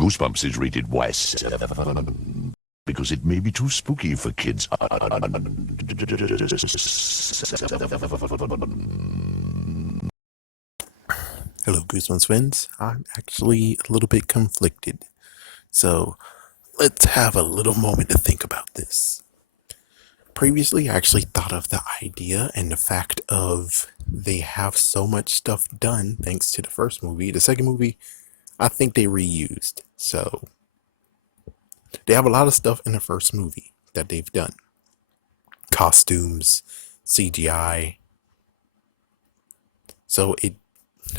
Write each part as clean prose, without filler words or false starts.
Goosebumps is rated West because it may be too spooky for kids. Hello, Goosebumps fans. I'm actually a little bit conflicted. So let's have a little moment to think about this. Previously, I actually thought of the idea and the fact of they have so much stuff done thanks to the first movie. The second movie, I think they reused. So they have a lot of stuff in the first movie that they've done. Costumes, CGI.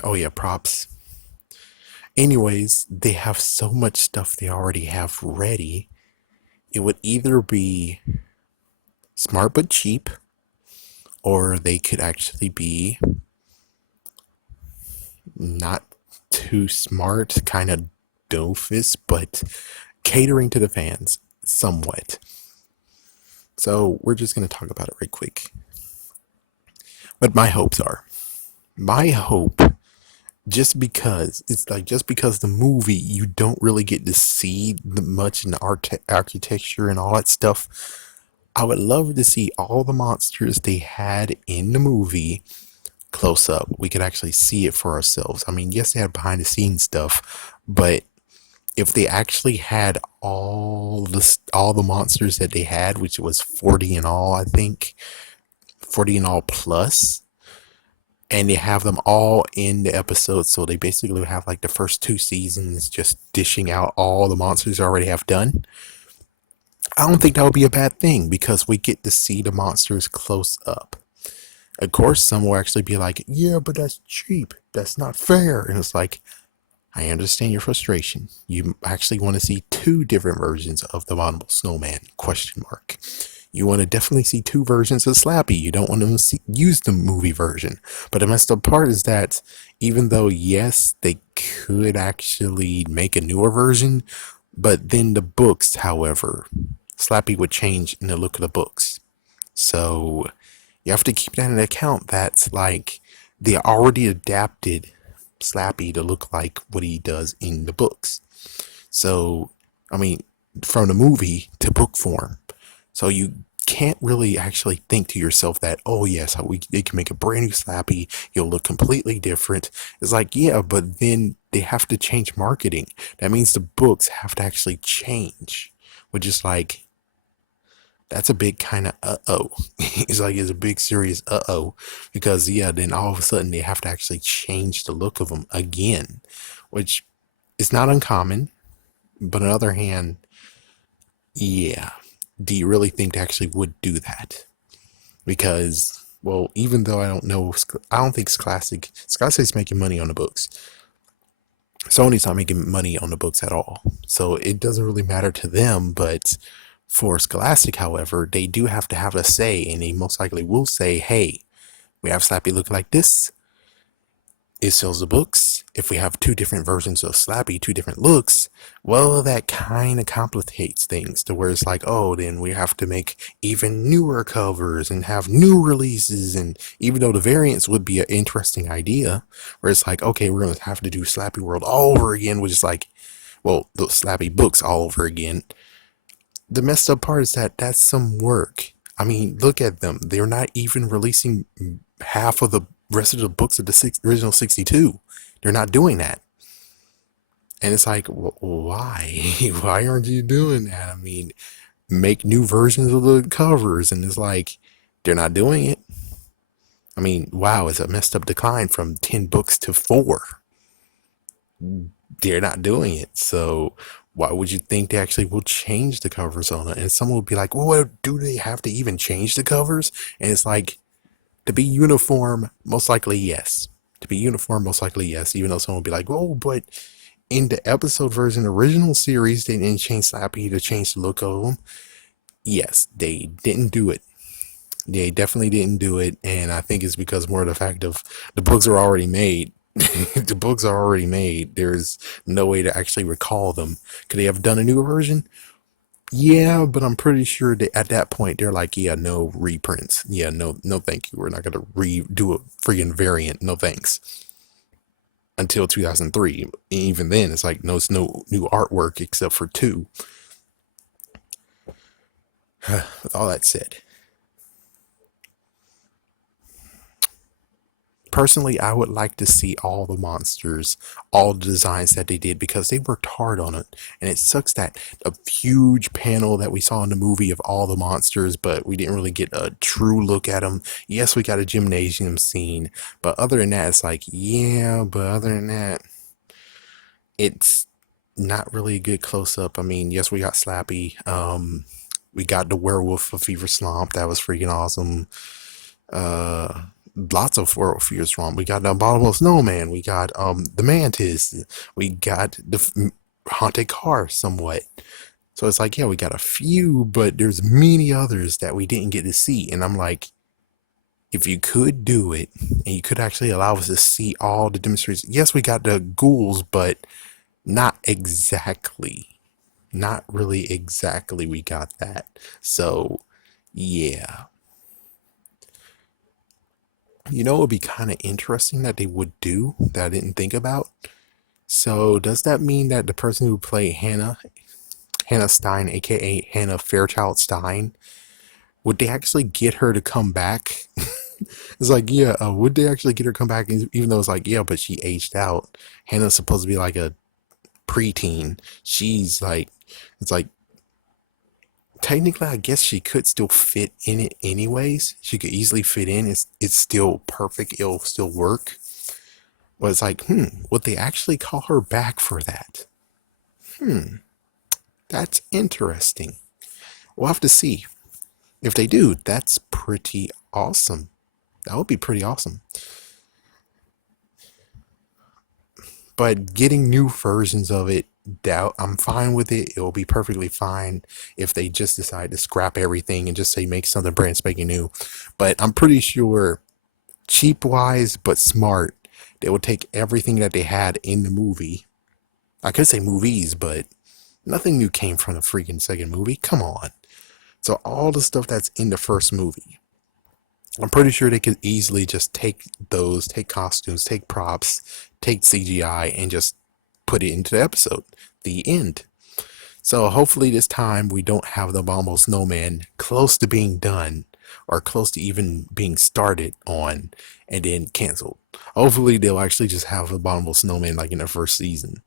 Oh yeah, props. Anyways, they have so much stuff they already have ready. It would either be smart but cheap, or they could actually be not too smart, kind of doofus, but catering to the fans somewhat. So we're just going to talk about it right quick. What my hopes are. My hope, just because the movie, you don't really get to see much in the architecture and all that stuff. I would love to see all the monsters they had in the movie close up. We could actually see it for ourselves. I mean, yes, they had behind the scenes stuff, but if they actually had all the monsters that they had, which was 40 in all, I think 40 in all plus, and they have them all in the episode, so they basically have like the first two seasons just dishing out all the monsters they already have done. I don't think that would be a bad thing because we get to see the monsters close up. Of course, some will actually be like, yeah, but that's cheap. That's not fair. And it's like, I understand your frustration. You actually want to see two different versions of the Abominable Snowman, question mark. You want to definitely see two versions of Slappy. You don't want to use the movie version. But the messed up part is that even though, yes, they could actually make a newer version, but then the books, however, Slappy would change in the look of the books. So you have to keep that in account. That's like they already adapted Slappy to look like what he does in the books. So, I mean, from the movie to book form. So you can't really actually think to yourself that, oh yes, they can make a brand new Slappy. You'll look completely different. It's like, yeah, but then they have to change marketing. That means the books have to actually change, which is like, that's a big kind of uh-oh. It's a big serious uh-oh, because yeah, then all of a sudden they have to actually change the look of them again, which is not uncommon. But on the other hand, yeah, do you really think they actually would do that? Because, well, even though I don't think Scholastic's making money on the books. Sony's not making money on the books at all. So it doesn't really matter to them, but for Scholastic, however, they do have to have a say, and they most likely will say, hey, we have Slappy looking like this. It sells the books. If we have two different versions of Slappy, two different looks, well, that kind of complicates things to where it's like, oh, then we have to make even newer covers and have new releases. And even though the variants would be an interesting idea, where it's like, okay, we're going to have to do Slappy World all over again, which is like, well, the Slappy books all over again. The messed up part is that that's some work. I mean, look at them. They're not even releasing half of the rest of the books of the original 62. They're not doing that. And it's like, why? Why aren't you doing that? I mean, make new versions of the covers. And it's like, they're not doing it. I mean, wow, it's a messed up decline from 10 books to 4. They're not doing it. So why would you think they actually will change the covers on it? And someone will be like, well, do they have to even change the covers? And it's like, to be uniform, most likely yes. To be uniform, most likely yes. Even though someone will be like, oh, but in the episode version, original series, they didn't change Slappy to change the look of them. Yes, they didn't do it. They definitely didn't do it. And I think it's because more of the fact of the books are already made. The books are already made. There's no way to actually recall them. Could they have done a newer version? Yeah, but I'm pretty sure that at that point they're like, yeah, no reprints. Yeah, no, thank you. We're not gonna redo a friggin' variant. No thanks. until 2003. Even then, it's like no new artwork except for two. With all that said, personally, I would like to see all the monsters, all the designs that they did because they worked hard on it. And it sucks that a huge panel that we saw in the movie of all the monsters, but we didn't really get a true look at them. Yes, we got a gymnasium scene, but other than that, it's like, yeah, but other than that, it's not really a good close up. I mean, yes, we got Slappy. We got the werewolf of Fever Swamp. That was freaking awesome. Uh, Lots of werewolf Fever Swamp. We got the abominable snowman. We got the mantis. We got the haunted car somewhat. So it's like, yeah, we got a few, but there's many others that we didn't get to see. And I'm like, if you could do it and you could actually allow us to see all the demonstrations. Yes, we got the ghouls, but not exactly. Not really exactly we got that. So, yeah. You know, it would be kind of interesting that they would do that I didn't think about. So, does that mean that the person who played Hannah Stein, aka Hannah Fairchild Stein, would they actually get her to come back? It's like, yeah, would they actually get her to come back? Even though it's like, yeah, but she aged out. Hannah's supposed to be like a preteen. She's like, it's like, technically, I guess she could still fit in it anyways. She could easily fit in. It's still perfect. It'll still work. But it's like, would they actually call her back for that? That's interesting. We'll have to see. If they do, that's pretty awesome. That would be pretty awesome. But getting new versions of it, doubt I'm fine with it. It'll be perfectly fine if they just decide to scrap everything and just say make something brand spanking new. But I'm pretty sure, cheap wise but smart, they will take everything that they had in the movie. I could say movies, but nothing new came from the freaking second movie. Come on. So all the stuff that's in the first movie, I'm pretty sure they could easily just take those, take costumes, take props, take CGI, and just put it into the episode. The end. So hopefully this time we don't have the Abominable Snowman close to being done or close to even being started on and then canceled. Hopefully they'll actually just have the Abominable Snowman like in the first season.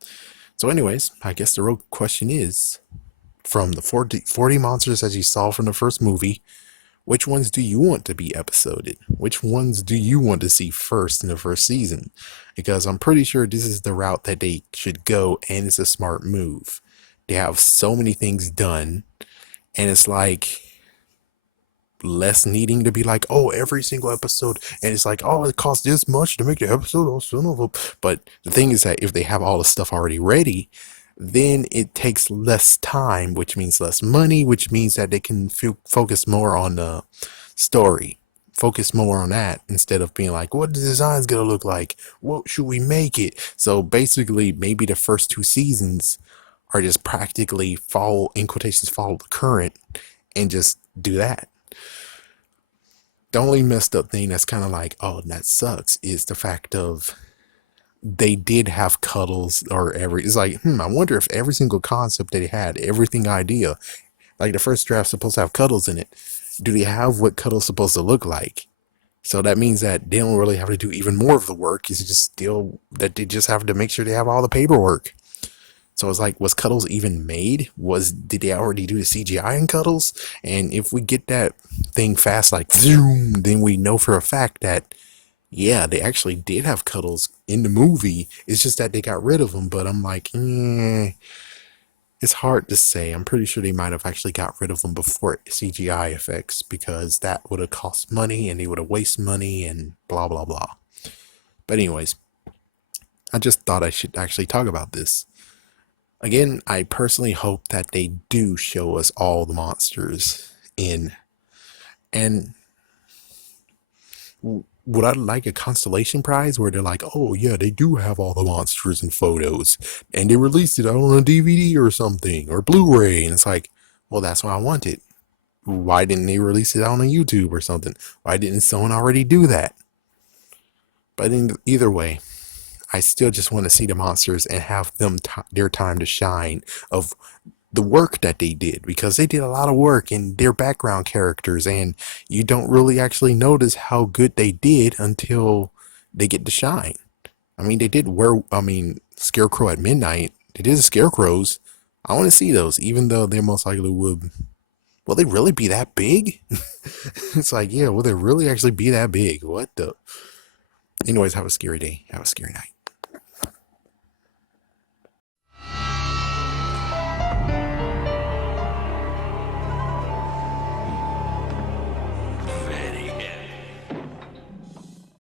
So anyways, I guess the real question is, from the 40 monsters as you saw from the first movie, which ones do you want to be episoded? Which ones do you want to see first in the first season? Because I'm pretty sure this is the route that they should go, and it's a smart move. They have so many things done, and it's like less needing to be like, oh, every single episode, and it's like, oh, it costs this much to make the episode, oh, son of a. But the thing is that if they have all the stuff already ready, then it takes less time, which means less money, which means that they can focus more on the story, focus more on that instead of being like, what the design's gonna look like, what should we make it. So basically, maybe the first two seasons are just practically follow, in quotations, follow the current and just do that. The only messed up thing that's kind of like, oh, that sucks, is the fact of they did have cuddles or it's like, I wonder if every single concept they had, everything idea, like the first draft's supposed to have cuddles in it. Do they have what cuddles supposed to look like? So that means that they don't really have to do even more of the work. It's just still that they just have to make sure they have all the paperwork. So it's like, was Cuddles even made? Did they already do the CGI in Cuddles? And if we get that thing fast, like zoom, then we know for a fact that, yeah, they actually did have Cuddles in the movie. It's just that they got rid of them. But I'm like, it's hard to say. I'm pretty sure they might have actually got rid of them before CGI effects, because that would have cost money and they would have wasted money and blah, blah, blah. But anyways, I just thought I should actually talk about this. Again, I personally hope that they do show us all the monsters in. And would I like a constellation prize where they're like, oh yeah, they do have all the monsters and photos, and they released it on a DVD or something, or Blu-ray, and it's like, well, that's what I wanted. Why didn't they release it on a YouTube or something? Why didn't someone already do that? But in either way, I still just want to see the monsters and have them their time to shine of the work that they did, because they did a lot of work in their background characters, and you don't really actually notice how good they did until they get to shine. I mean, they did Scarecrow at Midnight. They did the Scarecrows. I want to see those, even though they most likely would. Will they really be that big? It's like, yeah, will they really actually be that big? What the? Anyways, have a scary day. Have a scary night.